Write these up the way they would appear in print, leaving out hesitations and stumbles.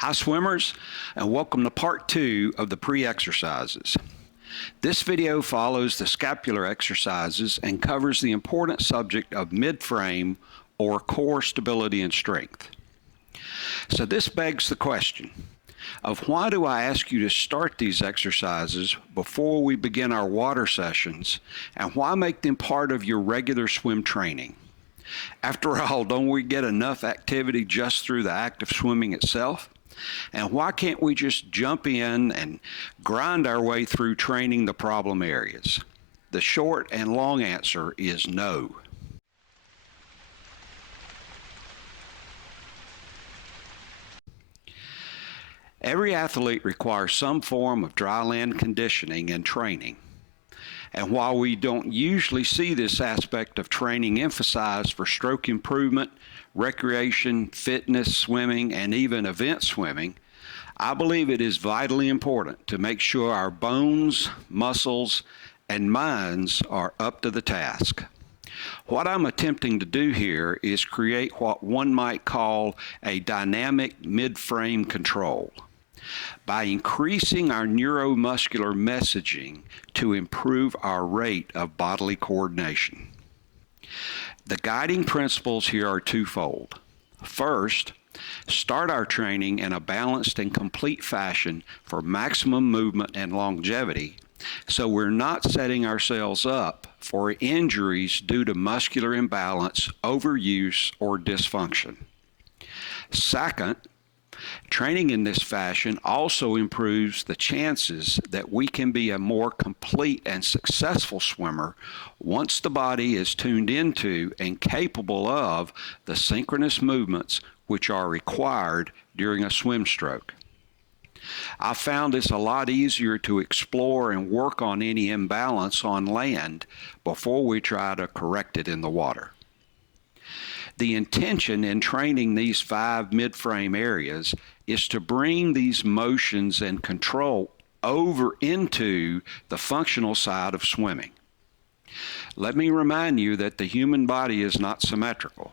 Hi swimmers, and welcome to part 2 of the pre-exercises. This video follows the scapular exercises and covers the important subject of mid-frame or core stability and strength. So this begs the question of why do I ask you to start these exercises before we begin our water sessions, and why make them part of your regular swim training? After all, don't we get enough activity just through the act of swimming itself? And why can't we just jump in and grind our way through training the problem areas? The short and long answer is no. Every athlete requires some form of dry land conditioning and training. And while we don't usually see this aspect of training emphasized for stroke improvement, recreation, fitness, swimming, and even event swimming, I believe it is vitally important to make sure our bones, muscles, and minds are up to the task. What I'm attempting to do here is create what one might call a dynamic mid-frame control by increasing our neuromuscular messaging to improve our rate of bodily coordination. The guiding principles here are twofold. First, start our training in a balanced and complete fashion for maximum movement and longevity, so we're not setting ourselves up for injuries due to muscular imbalance, overuse, or dysfunction. Second, training in this fashion also improves the chances that we can be a more complete and successful swimmer once the body is tuned into and capable of the synchronous movements which are required during a swim stroke. I found this a lot easier to explore and work on any imbalance on land before we try to correct it in the water. The intention in training these 5 mid-frame areas is to bring these motions and control over into the functional side of swimming. Let me remind you that the human body is not symmetrical.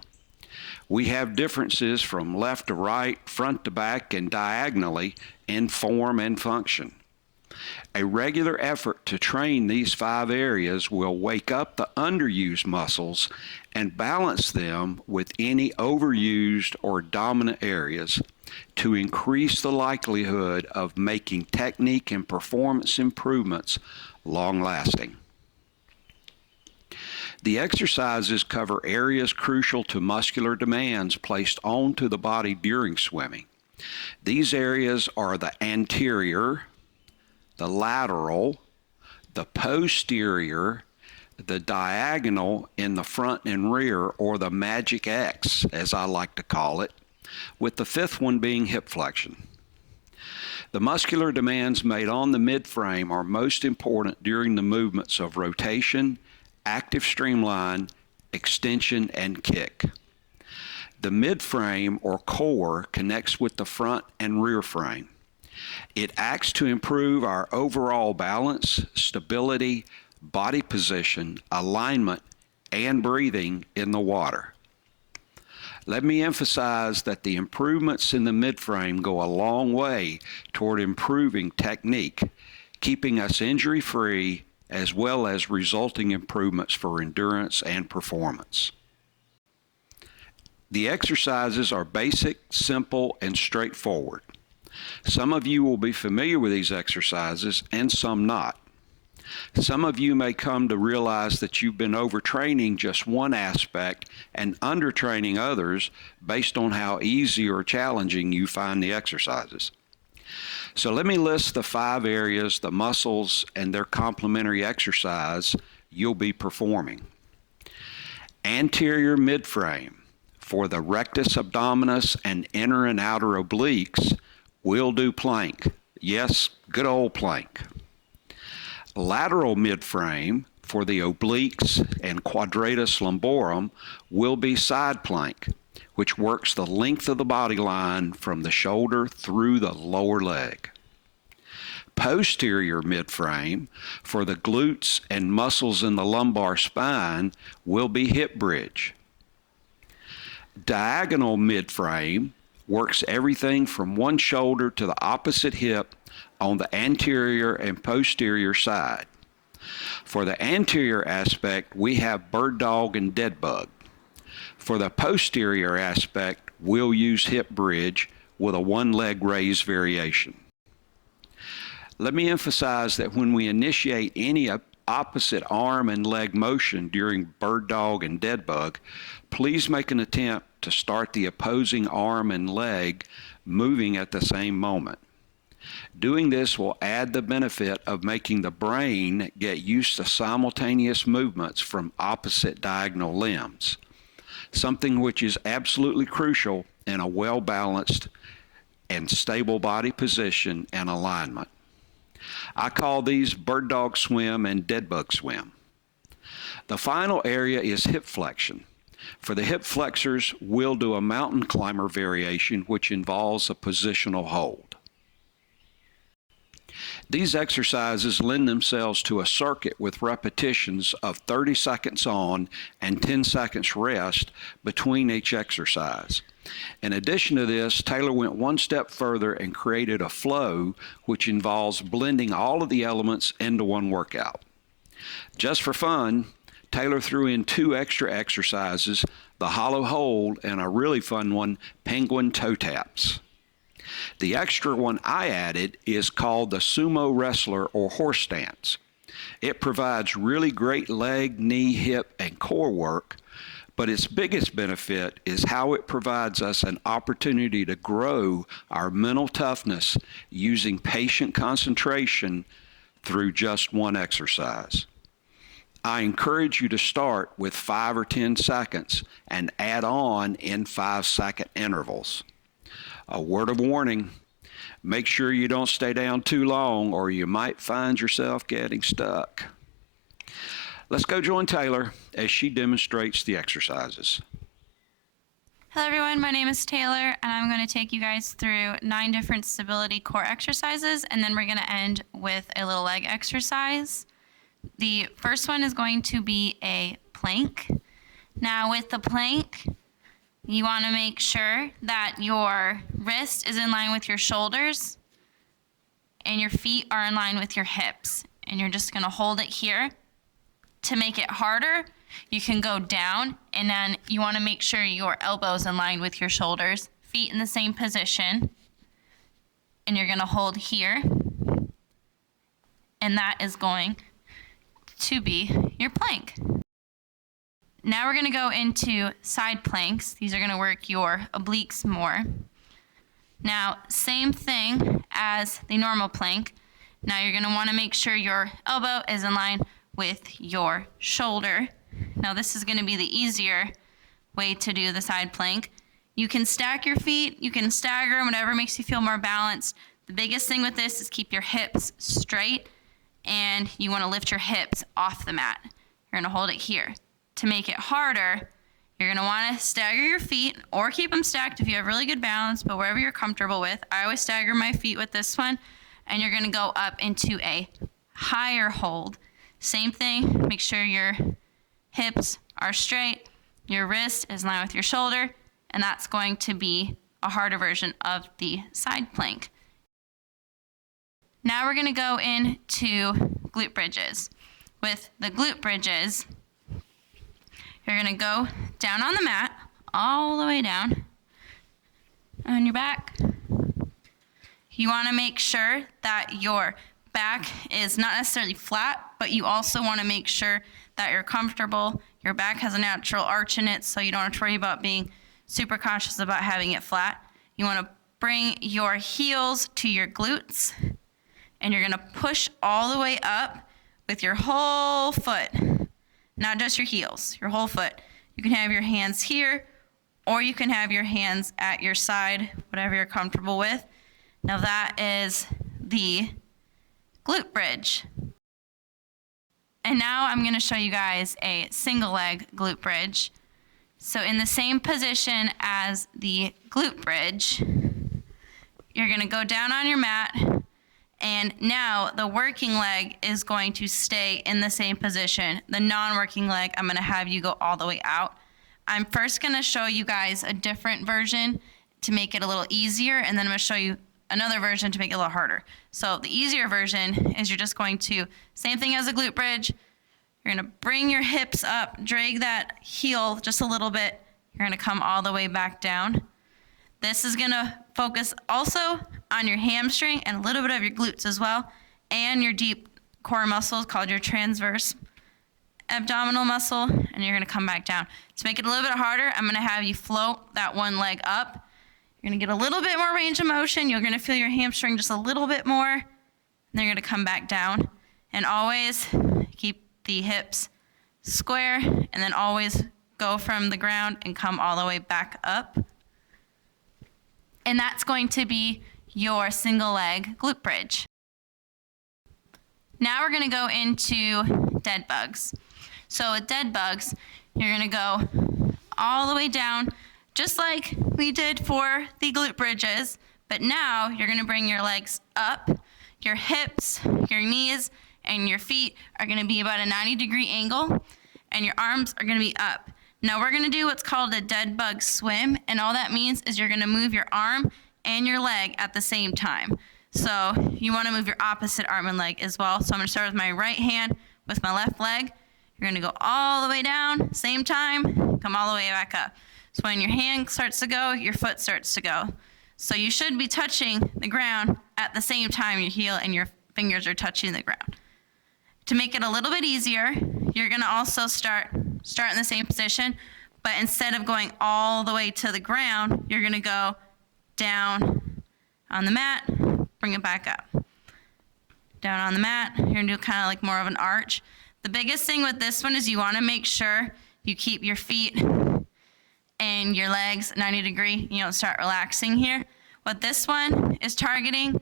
We have differences from left to right, front to back, and diagonally in form and function. A regular effort to train these 5 areas will wake up the underused muscles and balance them with any overused or dominant areas to increase the likelihood of making technique and performance improvements long-lasting. The exercises cover areas crucial to muscular demands placed onto the body during swimming. These areas are the anterior, the lateral, the posterior, the diagonal in the front and rear, or the magic X, as I like to call it, with the 5th one being hip flexion. The muscular demands made on the midframe are most important during the movements of rotation, active streamline, extension, and kick. The midframe or core connects with the front and rear frame. It acts to improve our overall balance, stability, body position, alignment, and breathing in the water. Let me emphasize that the improvements in the midframe go a long way toward improving technique, keeping us injury-free, as well as resulting improvements for endurance and performance. The exercises are basic, simple, and straightforward. Some of you will be familiar with these exercises and some not. Some of you may come to realize that you've been overtraining just one aspect and undertraining others based on how easy or challenging you find the exercises. So let me list the 5 areas, the muscles, and their complementary exercise you'll be performing. Anterior midframe. For the rectus abdominis and inner and outer obliques, we'll do plank. Yes, good old plank. Lateral midframe. For the obliques and quadratus lumborum, will be side plank, which works the length of the body line from the shoulder through the lower leg. Posterior midframe, for the glutes and muscles in the lumbar spine, will be hip bridge. Diagonal midframe, works everything from one shoulder to the opposite hip on the anterior and posterior side. For the anterior aspect, we have bird dog and dead bug. For the posterior aspect, we'll use hip bridge with a one leg raise variation. Let me emphasize that when we initiate any opposite arm and leg motion during bird dog and dead bug, please make an attempt to start the opposing arm and leg moving at the same moment. Doing this will add the benefit of making the brain get used to simultaneous movements from opposite diagonal limbs, something which is absolutely crucial in a well-balanced and stable body position and alignment. I call these bird dog swim and dead bug swim. The final area is hip flexion. For the hip flexors, we'll do a mountain climber variation which involves a positional hold. These exercises lend themselves to a circuit with repetitions of 30 seconds on and 10 seconds rest between each exercise. In addition to this, Taylor went one step further and created a flow which involves blending all of the elements into one workout. Just for fun, Taylor threw in 2 extra exercises, the hollow hold and a really fun one, penguin toe taps. The extra one I added is called the sumo wrestler or horse stance. It provides really great leg, knee, hip, and core work, but its biggest benefit is how it provides us an opportunity to grow our mental toughness using patient concentration through just one exercise. I encourage you to start with 5 or 10 seconds and add on in 5-second intervals. A word of warning, make sure you don't stay down too long or you might find yourself getting stuck. Let's go join Taylor as she demonstrates the exercises. Hello everyone, my name is Taylor and I'm going to take you guys through 9 different stability core exercises and then we're going to end with a little leg exercise. The first one is going to be a plank. Now with the plank, you want to make sure that your wrist is in line with your shoulders and your feet are in line with your hips. And you're just going to hold it here. To make it harder, you can go down and then you want to make sure your elbows in line with your shoulders, feet in the same position. And you're going to hold here. And that is going to be your plank. Now we're going to go into side planks. These are going to work your obliques more. Now, same thing as the normal plank. Now you're going to want to make sure your elbow is in line with your shoulder. Now this is going to be the easier way to do the side plank. You can stack your feet, you can stagger them, whatever makes you feel more balanced. The biggest thing with this is keep your hips straight and you want to lift your hips off the mat. You're going to hold it here. To make it harder, you're going to want to stagger your feet or keep them stacked if you have really good balance, but wherever you're comfortable with. I always stagger my feet with this one, and you're going to go up into a higher hold. Same thing, make sure your hips are straight, your wrist is in line with your shoulder, and that's going to be a harder version of the side plank. Now we're going to go into glute bridges. With the glute bridges, you're going to go down on the mat, all the way down, on your back. You want to make sure that your back is not necessarily flat, but you also want to make sure that you're comfortable. Your back has a natural arch in it, so you don't have to worry about being super conscious about having it flat. You want to bring your heels to your glutes, and you're going to push all the way up with your whole foot. Not just your heels, your whole foot. You can have your hands here, or you can have your hands at your side, whatever you're comfortable with. Now that is the glute bridge. And now I'm going to show you guys a single leg glute bridge. So in the same position as the glute bridge, you're going to go down on your mat. And now the working leg is going to stay in the same position. The non-working leg, I'm going to have you go all the way out. I'm first going to show you guys a different version to make it a little easier, and then I'm going to show you another version to make it a little harder. So the easier version is you're just going to, same thing as a glute bridge, you're going to bring your hips up, drag that heel just a little bit, you're going to come all the way back down. This is going to focus also on your hamstring and a little bit of your glutes as well, and your deep core muscles called your transverse abdominal muscle, and you're going to come back down. To make it a little bit harder, I'm going to have you float that one leg up. You're going to get a little bit more range of motion. You're going to feel your hamstring just a little bit more, and then you're going to come back down. And always keep the hips square, and then always go from the ground and come all the way back up. And that's going to be your single leg glute bridge. Now we're going to go into dead bugs. So with dead bugs, you're going to go all the way down, just like we did for the glute bridges, but now you're going to bring your legs up, your hips, your knees, and your feet are going to be about a 90-degree angle, and your arms are going to be up. Now we're going to do what's called a dead bug swim, and all that means is you're going to move your arm and your leg at the same time. So you want to move your opposite arm and leg as well. So I'm going to start with my right hand with my left leg. You're going to go all the way down, same time, come all the way back up. So when your hand starts to go, your foot starts to go. So you should be touching the ground at the same time your heel and your fingers are touching the ground. To make it a little bit easier, you're going to also start in the same position, but instead of going all the way to the ground, you're going to go down on the mat, bring it back up. Down on the mat, you're going to do kind of like more of an arch. The biggest thing with this one is you want to make sure you keep your feet and your legs 90 degree. You don't start relaxing here. What this one is targeting,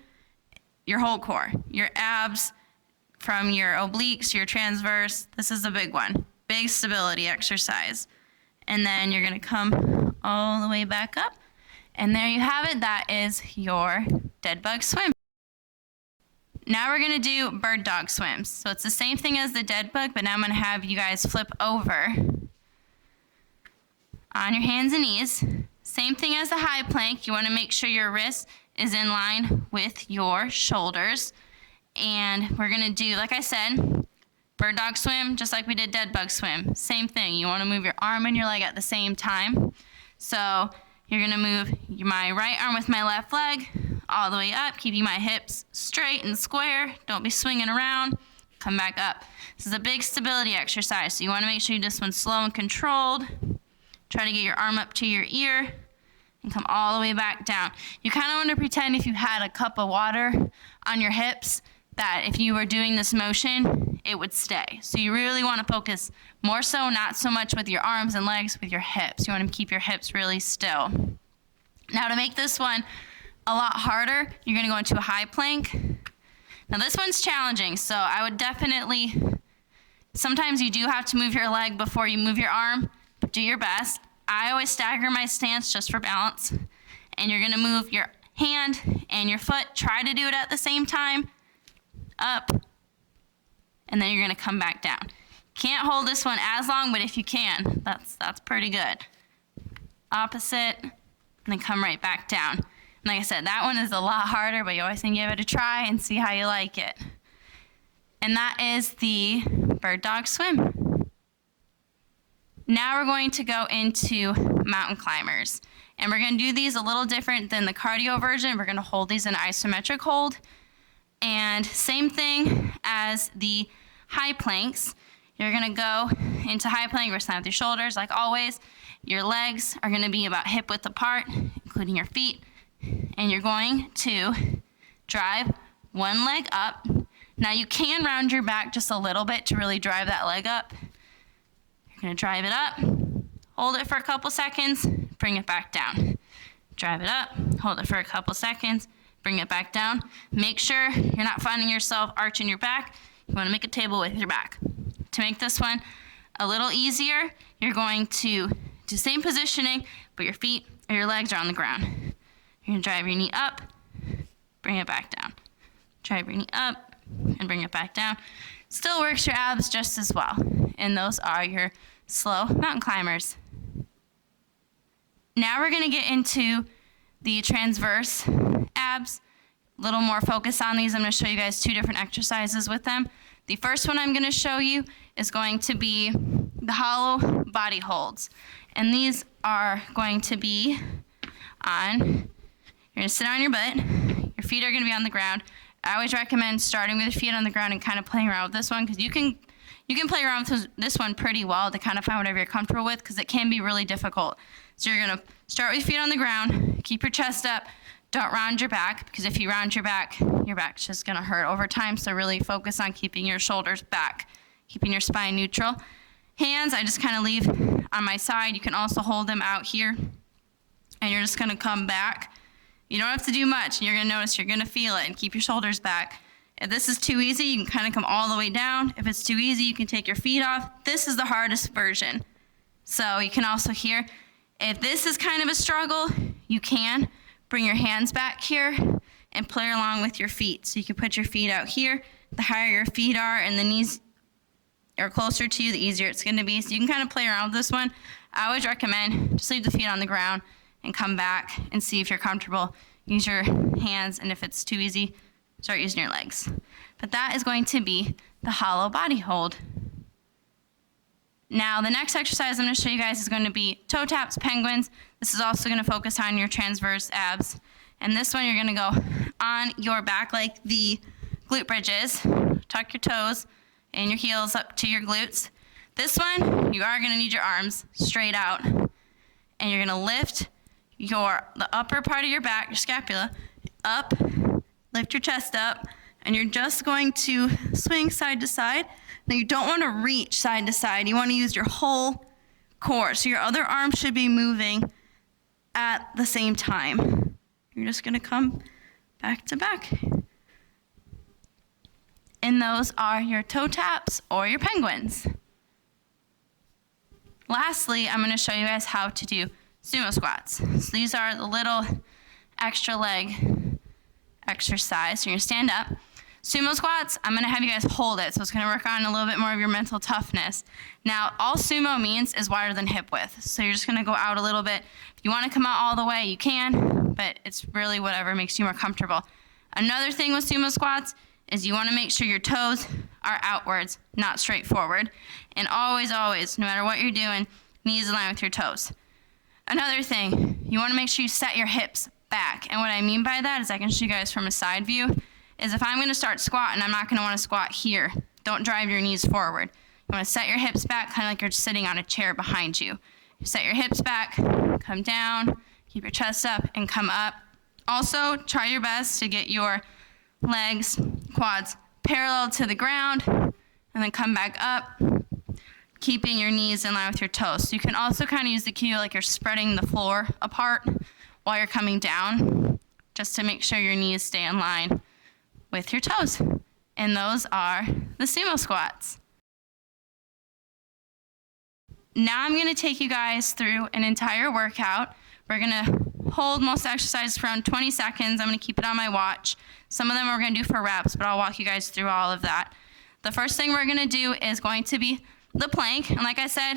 your whole core, your abs, from your obliques, your transverse. This is a big one. Big stability exercise. And then you're going to come all the way back up. And there you have it. That is your dead bug swim. Now we're going to do bird dog swims. So it's the same thing as the dead bug, but now I'm going to have you guys flip over on your hands and knees. Same thing as the high plank. You want to make sure your wrist is in line with your shoulders. And we're going to do, like I said, bird dog swim, just like we did dead bug swim. Same thing. You want to move your arm and your leg at the same time. So you're going to move my right arm with my left leg all the way up, keeping my hips straight and square. Don't be swinging around. Come back up. This is a big stability exercise, so you want to make sure you do this one slow and controlled. Try to get your arm up to your ear and come all the way back down. You kind of want to pretend if you had a cup of water on your hips, that if you were doing this motion, it would stay. So you really want to focus more so, not so much with your arms and legs, with your hips. You want to keep your hips really still. Now to make this one a lot harder, you're going to go into a high plank. Now this one's challenging, so I would definitely, sometimes you do have to move your leg before you move your arm, but do your best. I always stagger my stance just for balance. And you're going to move your hand and your foot. Try to do it at the same time. Up, and then you're going to come back down. Can't hold this one as long, but if you can, that's pretty good. Opposite, and then come right back down. And like I said, that one is a lot harder, but you always can give it a try and see how you like it. And that is the bird dog swim. Now we're going to go into mountain climbers. And we're going to do these a little different than the cardio version. We're going to hold these in isometric hold. And same thing as the high planks. You're going to go into high plank, wrist line with your shoulders, like always. Your legs are going to be about hip width apart, including your feet. And you're going to drive one leg up. Now you can round your back just a little bit to really drive that leg up. You're going to drive it up, hold it for a couple seconds, bring it back down. Drive it up, hold it for a couple seconds, bring it back down. Make sure you're not finding yourself arching your back. You want to make a table with your back. To make this one a little easier, you're going to do same positioning, but your feet or your legs are on the ground. You're going to drive your knee up, bring it back down. Drive your knee up and bring it back down. Still works your abs just as well. And those are your slow mountain climbers. Now we're going to get into the transverse abs. A little more focus on these. I'm going to show you guys 2 different exercises with them. The first one I'm going to show you is going to be the hollow body holds. And these are going to be on, you're going to sit on your butt. Your feet are going to be on the ground. I always recommend starting with your feet on the ground and kind of playing around with this one, because you can play around with this one pretty well to kind of find whatever you're comfortable with, because it can be really difficult. So you're going to start with your feet on the ground, keep your chest up, don't round your back, because if you round your back's just going to hurt over time. So really focus on keeping your shoulders back, keeping your spine neutral. Hands, I just kind of leave on my side. You can also hold them out here, and you're just going to come back. You don't have to do much. You're going to notice, you're going to feel it, and keep your shoulders back. If this is too easy, you can kind of come all the way down. If it's too easy, you can take your feet off. This is the hardest version. So you can also here, if this is kind of a struggle, you can bring your hands back here and play along with your feet. So you can put your feet out here. The higher your feet are and the knees are closer to you, the easier it's going to be. So you can kind of play around with this one. I always recommend just leave the feet on the ground and come back and see if you're comfortable. Use your hands, and if it's too easy, start using your legs. But that is going to be the hollow body hold. Now, the next exercise I'm going to show you guys is going to be toe taps, penguins. This is also going to focus on your transverse abs. And this one, you're going to go on your back like the glute bridges. Tuck your toes and your heels up to your glutes. This one, you are going to need your arms straight out. And you're going to lift the upper part of your back, your scapula, up, lift your chest up, and you're just going to swing side to side. Now, you don't want to reach side to side. You want to use your whole core. So your other arm should be moving at the same time. You're just going to come back to back. And those are your toe taps or your penguins. Lastly, I'm going to show you guys how to do sumo squats. So these are the little extra leg exercise. So you're going to stand up. Sumo squats, I'm going to have you guys hold it. So it's going to work on a little bit more of your mental toughness. Now, all sumo means is wider than hip width. So you're just going to go out a little bit. If you want to come out all the way, you can, but it's really whatever makes you more comfortable. Another thing with sumo squats is you want to make sure your toes are outwards, not straight forward. And always, always, no matter what you're doing, knees align with your toes. Another thing, you want to make sure you set your hips back. And what I mean by that is, I can show you guys from a side view, is if I'm going to start squatting, I'm not going to want to squat here. Don't drive your knees forward. You want to set your hips back, kind of like you're sitting on a chair behind you. You set your hips back, come down, keep your chest up, and come up. Also, try your best to get your legs, quads parallel to the ground, and then come back up, keeping your knees in line with your toes. So you can also kind of use the cue like you're spreading the floor apart while you're coming down, just to make sure your knees stay in line with your toes. And those are the sumo squats. Now I'm going to take you guys through an entire workout. We're going to hold most exercises for around 20 seconds. I'm going to keep it on my watch. Some of them we're going to do for reps, but I'll walk you guys through all of that. The first thing we're going to do is going to be the plank. And like I said,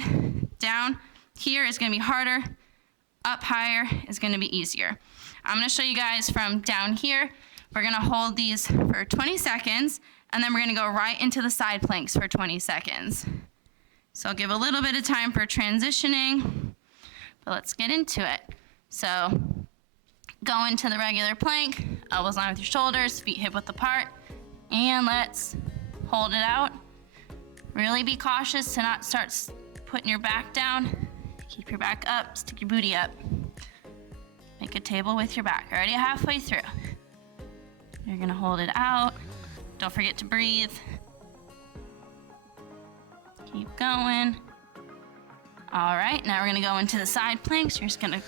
down here is going to be harder. Up higher is going to be easier. I'm going to show you guys from down here. We're going to hold these for 20 seconds, and then we're going to go right into the side planks for 20 seconds. So I'll give a little bit of time for transitioning, but let's get into it. So go into the regular plank, elbows line with your shoulders, feet hip width apart, and let's hold it out. Really be cautious to not start putting your back down. Keep your back up, stick your booty up. Make a table with your back. Already halfway through. You're gonna hold it out. Don't forget to breathe. Keep going. All right, now we're gonna go into the side planks. You're just gonna,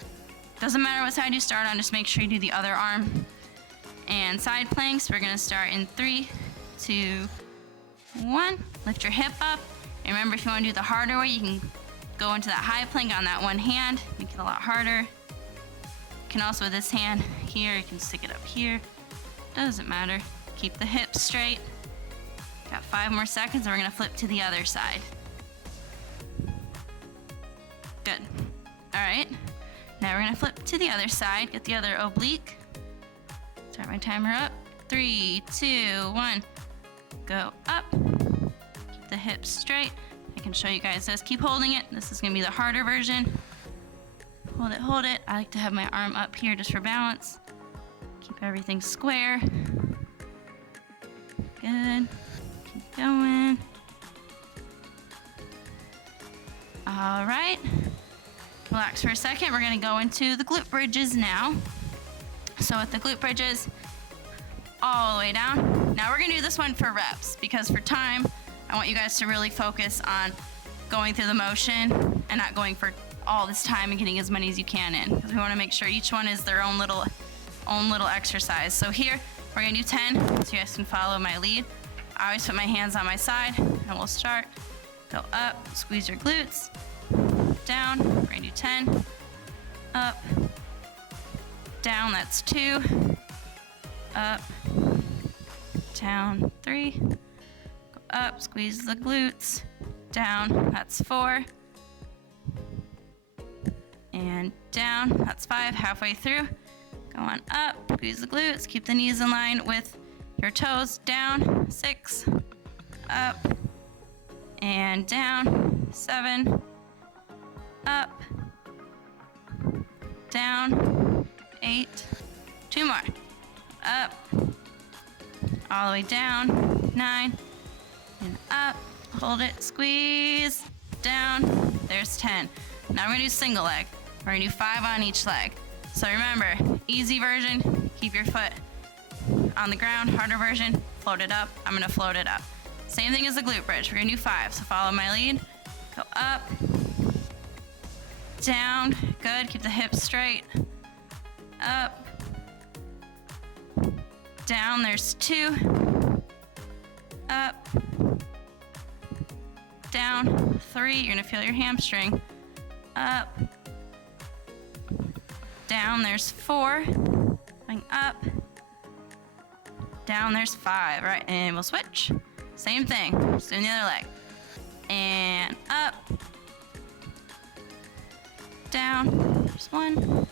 doesn't matter what side you start on, just make sure you do the other arm. And side planks, we're gonna start in 3, 2, 1. Lift your hip up. And remember, if you wanna do the harder way, you can go into that high plank on that one hand, make it a lot harder. You can also, with this hand here, you can stick it up here. Doesn't matter. Keep the hips straight. Got 5 more seconds, and we're gonna flip to the other side. Good. All right. Now we're gonna flip to the other side, get the other oblique. Start my timer up. 3, 2, 1. Go up. Keep the hips straight. I can show you guys this. Keep holding it. This is gonna be the harder version. Hold it, hold it. I like to have my arm up here just for balance. Keep everything square. Good. Keep going. All right. Relax for a second. We're gonna go into the glute bridges now. So with the glute bridges, all the way down. Now we're gonna do this one for reps because for time, I want you guys to really focus on going through the motion and not going for all this time and getting as many as you can in, because we wanna make sure each one is their own little exercise. So here, we're gonna do 10, so you guys can follow my lead. I always put my hands on my side, and we'll start. Go up, squeeze your glutes, down, we're gonna do 10, up, down, that's 2, up, down, 3, go up, squeeze the glutes, down, that's 4, and down, that's 5, halfway through. Go on up, squeeze the glutes, keep the knees in line with your toes, down, 6, up, and down, 7, up, down, 8, 2 more, up, all the way down, 9, and up, hold it, squeeze, down, there's 10. Now we're gonna do single leg. We're gonna do 5 on each leg. So remember, easy version, keep your foot on the ground. Harder version, float it up. I'm gonna float it up. Same thing as the glute bridge. We're gonna do 5, so follow my lead. Go up, down, good, keep the hips straight. Up, down, there's 2. Up, down, 3, you're gonna feel your hamstring. Up, down, there's 4, going up, down, there's 5, right, and we'll switch. Same thing, just doing the other leg. And up, down, there's 1,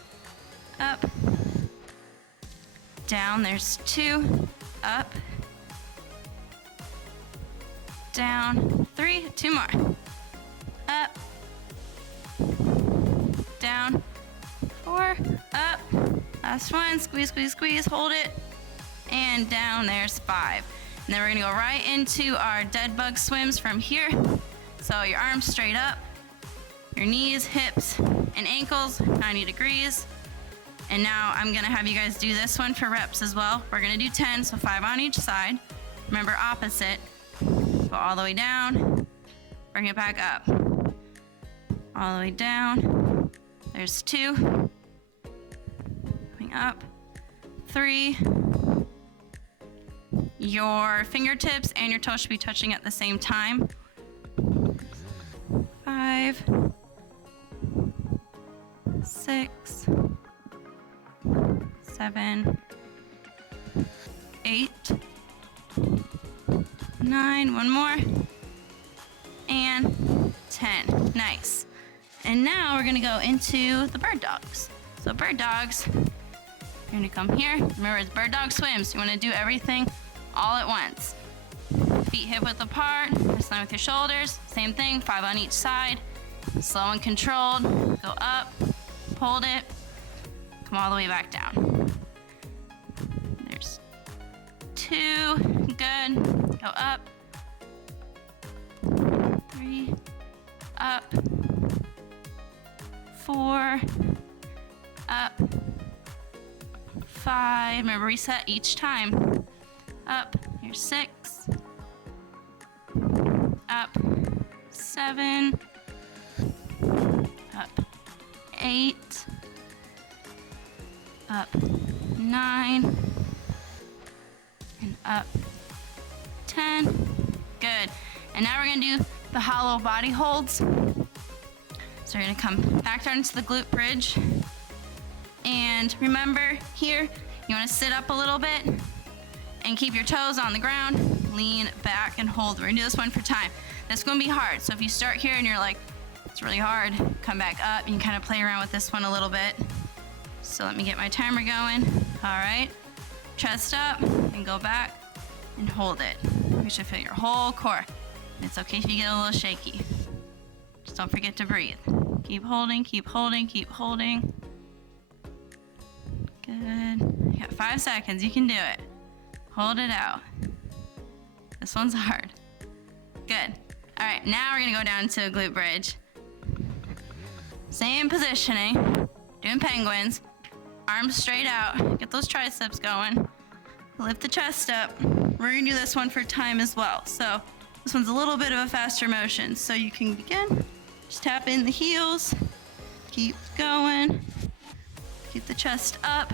up, down, there's 2, up, down, 3, 2 more, up, down, 4, up, last one, squeeze, squeeze, squeeze, hold it, and down, there's 5. And then we're gonna go right into our dead bug swims from here. So your arms straight up, your knees, hips, and ankles, 90 degrees. And now I'm gonna have you guys do this one for reps as well. We're gonna do 10, so 5 on each side. Remember, opposite. Go all the way down, bring it back up. All the way down, there's 2. Coming up, 3. Your fingertips and your toes should be touching at the same time. 5, 6, 7, 8, 9, one more, and 10. Nice. And now we're gonna go into the bird dogs. So bird dogs, you're gonna come here. Remember, it's bird dog swims. You wanna do everything all at once. Feet hip width apart, wrist line with your shoulders. Same thing, 5 on each side. Slow and controlled. Go up, hold it, come all the way back down. There's 2, good. Go up, 3, up, 4, up, 5. Remember, reset each time. Up, here's 6, up, 7, up, 8, up, 9, and up, 10. Good. And now we're gonna do the hollow body holds. So we're gonna come back down into the glute bridge. And remember, here, you wanna sit up a little bit and keep your toes on the ground, lean back and hold. We're gonna do this one for time. This is gonna be hard. So if you start here and you're like it's really hard, come back up. You can kind of play around with this one a little bit. So let me get my timer going. All right, chest up and go back and hold it. You should feel your whole core. It's okay if you get a little shaky. Just don't forget to breathe. Keep holding, keep holding, keep holding. Good. You got 5 seconds, you can do it. Hold it out. This one's hard. Good. All right, now we're gonna go down to a glute bridge. Same positioning, doing penguins. Arms straight out, get those triceps going. Lift the chest up. We're gonna do this one for time as well. So this one's a little bit of a faster motion. So you can begin, just tap in the heels, keep going. Keep the chest up.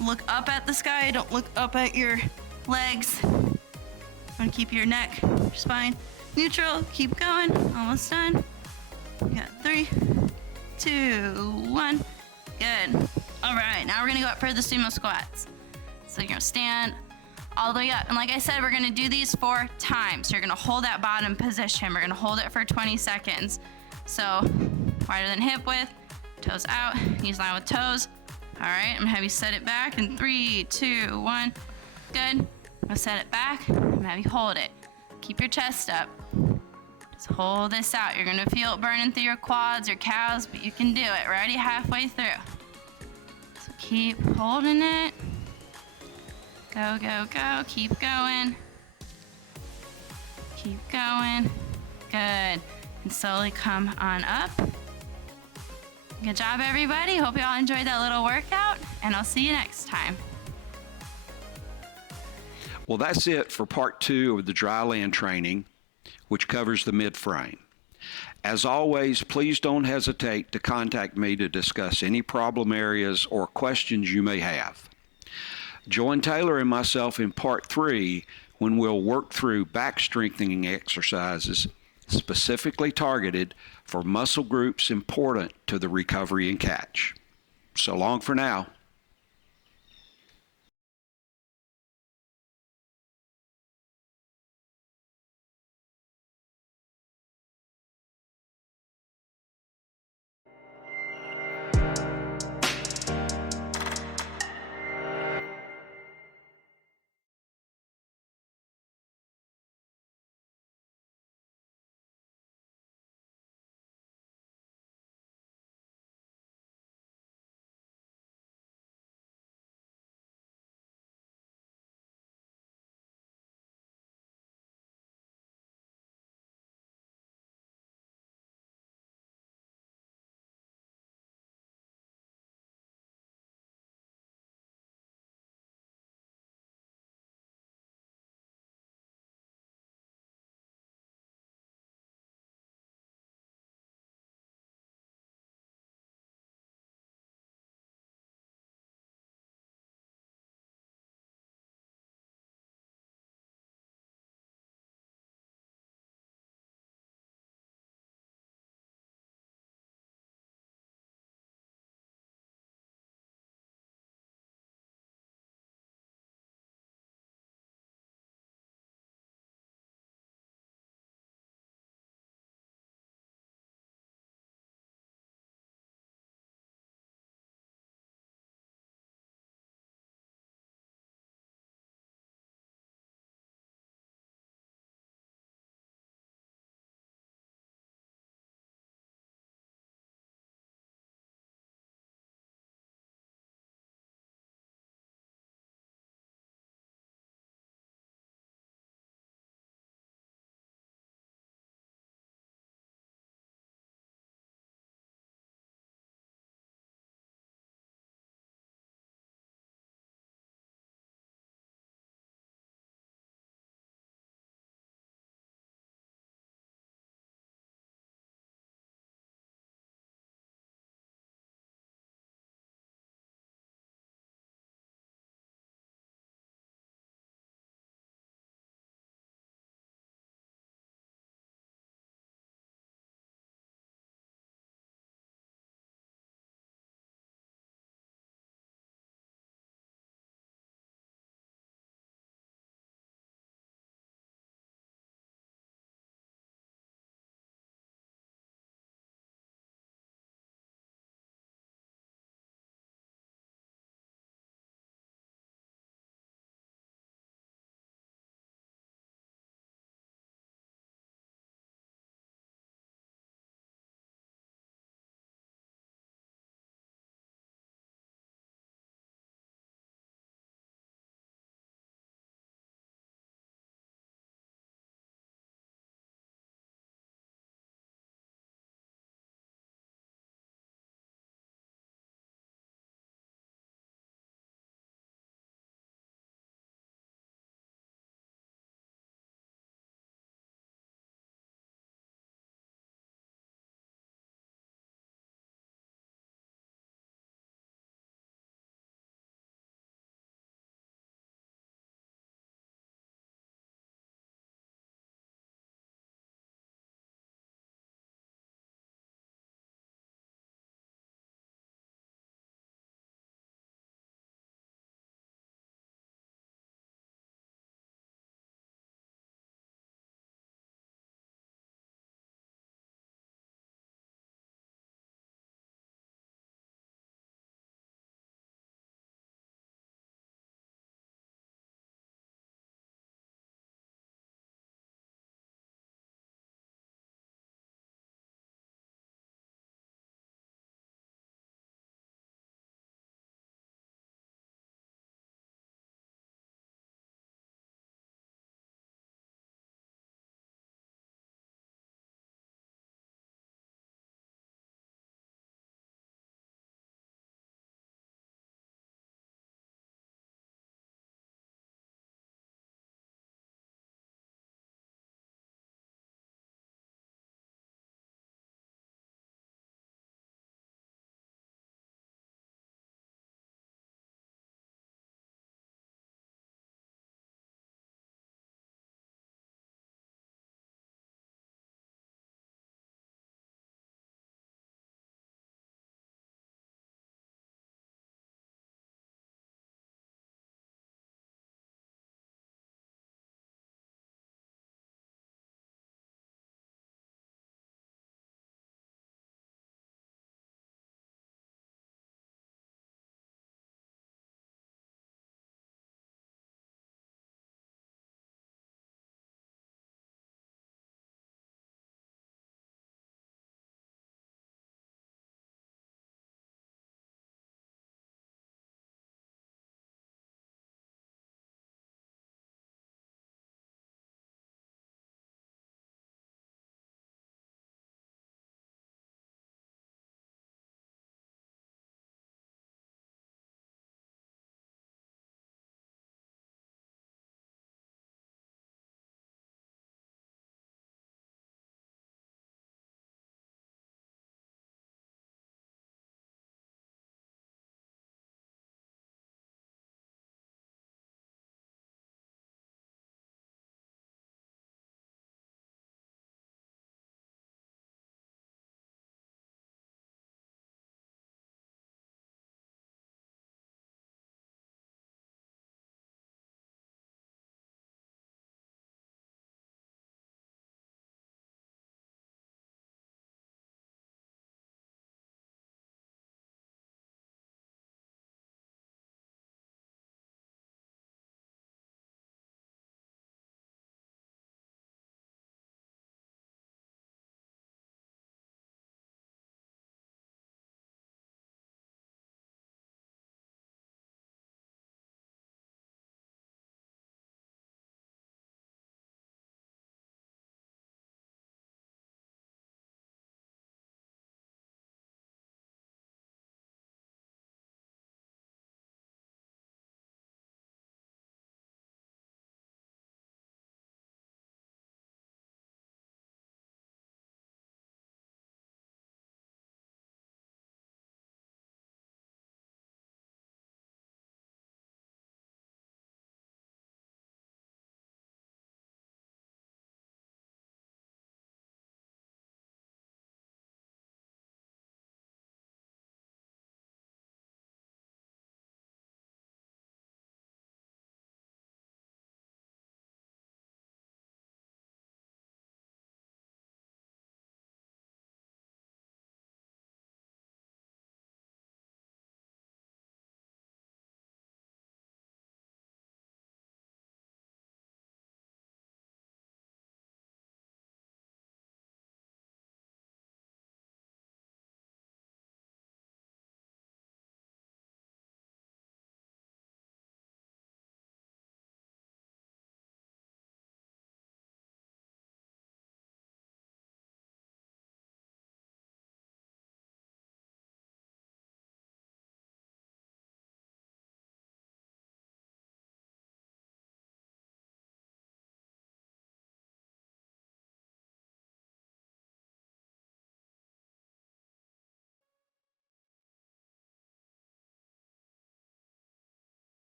Look up at the sky, don't look up at your legs. Want to keep your neck, your spine neutral. Keep going, almost done. You got 3, 2, 1. Good. All right, now we're gonna go up for the sumo squats. So you're gonna stand all the way up. And like I said, we're gonna do these 4 times. So you're gonna hold that bottom position. We're gonna hold it for 20 seconds. So wider than hip width, toes out, knees line with toes. All right, I'm gonna have you set it back in 3, 2, 1. Good. I'm gonna set it back. I'm gonna have you hold it. Keep your chest up. Just hold this out. You're gonna feel it burning through your quads, your calves, but you can do it. We're already halfway through. So keep holding it. Go, go, go. Keep going. Keep going. Good. And slowly come on up. Good job, everybody. Hope you all enjoyed that little workout, and I'll see you next time. Well, that's it for part 2 of the dry land training, which covers the mid-frame. As always, please don't hesitate to contact me to discuss any problem areas or questions you may have. Join Taylor and myself in part 3 when we'll work through back strengthening exercises specifically targeted for muscle groups important to the recovery and catch. So long for now.